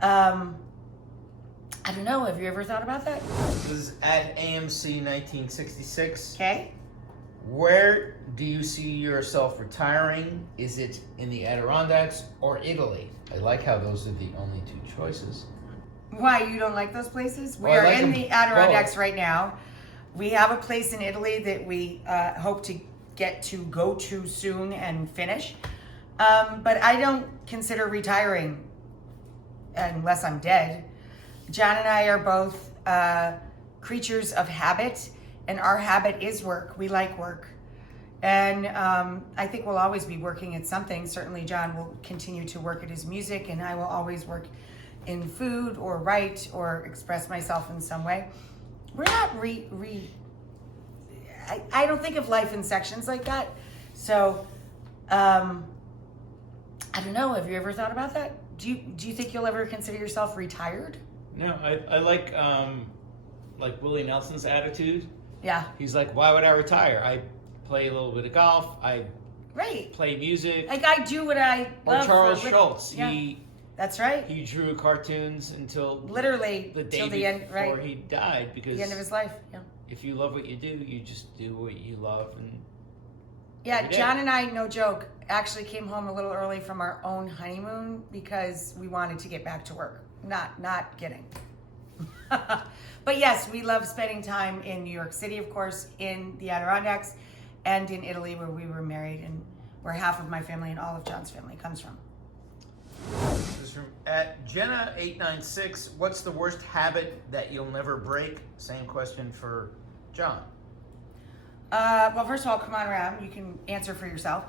Um, I don't know. Have you ever thought about that? This is at AMC 1966. Okay. Where do you see yourself retiring? Is it in the Adirondacks or Italy? I like how those are the only two choices. Why, you don't like those places? We Well, I are like in them the Adirondacks both. right now. We have a place in Italy that we hope to get to go to soon and finish. But I don't consider retiring unless I'm dead. John and I are both creatures of habit, and our habit is work. We like work. And I think we'll always be working at something. Certainly, John will continue to work at his music, and I will always work in food or write or express myself in some way. We're not I don't think of life in sections like that. So, I don't know. Have you ever thought about that? Do you think you'll ever consider yourself retired? No, I like Willie Nelson's attitude. Yeah. He's like, why would I retire? I play a little bit of golf. I Right. play music. Like I do what I Or love. Charles for a living. Schultz. Yeah. That's right. He drew cartoons until Literally the day till the end, before right? he died. Because The end of his life. Yeah. if you love what you do, you just do what you love. And Yeah, every day. John and I, no joke, actually came home a little early from our own honeymoon because we wanted to get back to work. Not kidding. But yes, we love spending time in New York City, of course, in the Adirondacks, and in Italy where we were married and where half of my family and all of John's family comes from. This is from at Jenna896. What's the worst habit that you'll never break? Same question for John. Well, first of all, come on around. You can answer for yourself.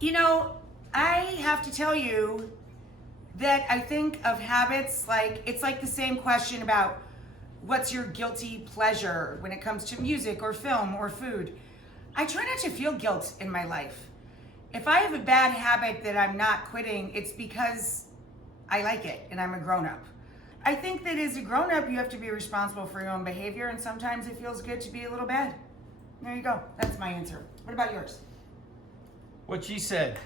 You know, I have to tell you that I think of habits like it's like the same question about what's your guilty pleasure when it comes to music or film or food. I try not to feel guilt in my life. If I have a bad habit that I'm not quitting, it's because I like it and I'm a grown-up. I think that as a grown-up, you have to be responsible for your own behavior, and sometimes it feels good to be a little bad. There you go. That's my answer. What about yours? What she said.